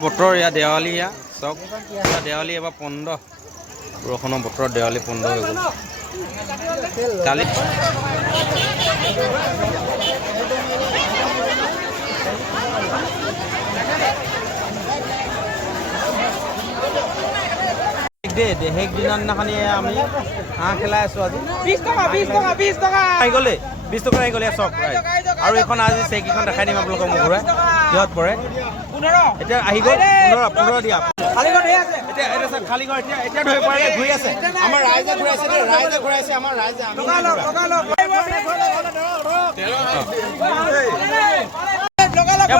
বতৰ ইয়া দেৱালী ইয়া চক দেৱালী এবাৰ পন্দ বৰষুণৰ বতৰত দেৱালী পন্দ হৈ গ'ল কালি দেশেক দিনৰ দিনাখনি আমি হাঁহ খেলাই আছোঁ আজি 20 টকা আহি গ'লে 20 টকা আহি গ'লে চক আৰু এখন আজি চেককেইখন দেখাই দিম আপোনালোকক মোৰ ঘূৰাই কিহত পৰে 15 এতিয়া আহি গ'ল 15 দিয়া খালী ঘৰ এতিয়া ধৰি পাৰে ঘূৰি আছে আমাৰ ৰাইজে ঘূৰাইছে আমাৰ ৰাইজে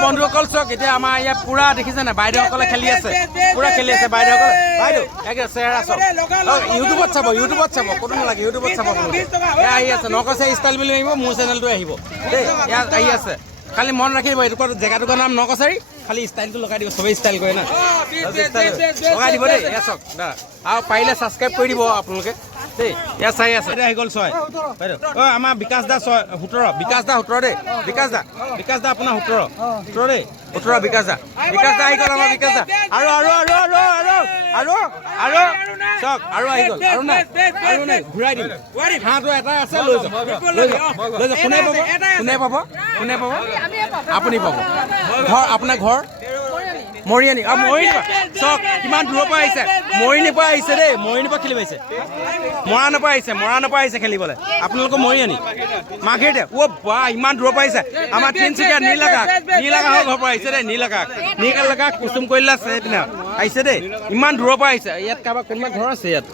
বন্ধুসকল চক এতিয়া আমাৰ ইয়াত পুৰা দেখিছে নাই বাইদেউসকলে খেলি আছে পুৰা খেলি আছে বাইদেউসকলে বাইদেউ একে চেহেৰা চক ইউটিউবত চাব ক'তো নালাগে ইউটিউবত চাব এয়া আহি আছে নকচাৰী ষ্টাইল বুলি আহিব মোৰ চেনেলটো আহিব দেই ইয়াত আহি আছে খালি মন ৰাখিব এইটো জেগাটোৰ নাম নকচাৰী খালি ষ্টাইলটো লগাই দিব চবেই ষ্টাইল কৰে না লগাই দিব দেই এয়া চক দা আৰু পাৰিলে ছাবস্ক্ৰাইব কৰি দিব আপোনালোকে দেই এয়া চাই আছে আহি গ'ল 6 বাইদেউ আমাৰ বিকাশ দা 17 বিকাশ দা 17 দেই বিকাশ দা আপোনাৰ 17 দেই 17 বিকাশ দা আহি গ'ল আমাৰ বিকাশ দা আৰু চক আৰু আহি গ'ল আৰু নাই ঘূৰাই দিম হাঁহটো এটা আছে লৈ যাওক কোনে পাব আপুনি পাব ঘৰ আপোনাৰ ঘৰ মৰিয়ানী চক কিমান দূৰৰ পৰা আহিছে মৰিয়ানীৰ পৰা আহিছে দেই মৰিয়ানীৰ পৰা খেলিব আহিছে মৰাণৰ পৰা আহিছে খেলিবলৈ আপোনালোকৰ মৰিয়ানী মাঘেৰিতে বা ইমান দূৰৰ পৰা আহিছে আমাৰ তিনিচুকীয়া নীলাকাশ ঘৰৰ পৰা আহিছে দেই নীলাকাশ কুচুম কৰিলা পিনে আহিছে দেই ইমান দূৰৰ পৰা আহিছে ইয়াত কাৰোবাৰ কোনোবা ঘৰ আছে ইয়াত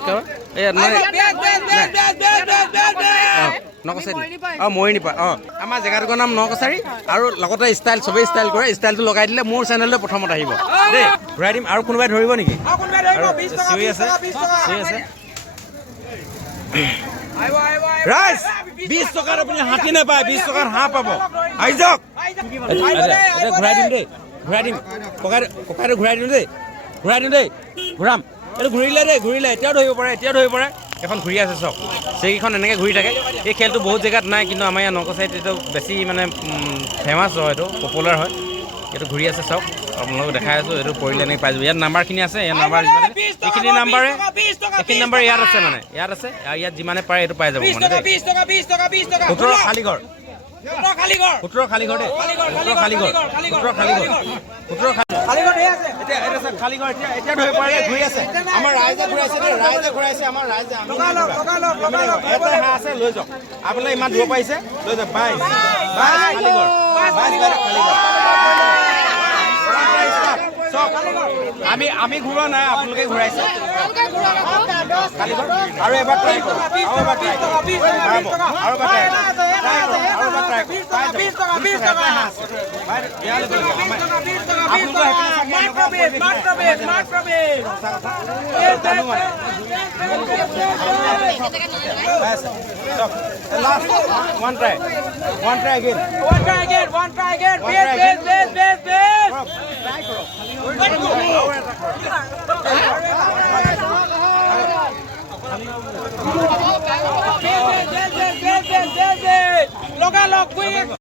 নকচাৰী মৰিনী পৰা আমাৰ জেগাটোৰ নাম নকচাৰী আৰু লগতে ষ্টাইল চবেই ষ্টাইল কৰে ষ্টাইলটো লগাই দিলে মোৰ চেনেলটো প্ৰথমত আহিব দেই ঘূৰাই দিম আৰু কোনোবাই ধৰিব নেকি চিঞৰি আছে ৰাইজ 20 টকাত আপুনি হাতী নাপায় 20 টকাত হাঁহ পাব আহি যাওক ঘূৰাই দিম দেই ককাইটো ঘূৰাই দিম দেই ঘূৰাম এইটো ঘূৰিলে এতিয়াও ধৰিব পাৰে এখন ঘূৰি আছে চক সেইকেইখন এনেকৈ ঘূৰি থাকে এই খেলটো বহুত জেগাত নাই কিন্তু আমাৰ ইয়াত নকচাৰীত এইটো বেছি মানে ফেমাছ হয় এইটো পপুলাৰ হয় এইটো ঘূৰি আছে চক আপোনালোকক দেখাই আছোঁ এইটো পৰিলে এনেকৈ পাই যাব ইয়াত নাম্বাৰখিনি আছে ইয়াত নাম্বাৰ এইখিনি নাম্বাৰ ইয়াত আছে মানে ইয়াত আছে আৰু ইয়াত যিমানে পাৰে এইটো পাই যাব মানে 17 খালী ঘৰ এতিয়া ধৰি পাৰে ঘূৰি আছে আমাৰ ৰাইজে ঘূৰাইছে আমাৰ ৰাইজে আছে লৈ যাওক আপোনালোকে ইমান দূৰ পাৰিছে লৈ যাওক আমি ঘূৰোৱা নাই আপোনালোকে ঘূৰাইছে আৰু এবাৰ ট্ৰাই কৰক One try again. Look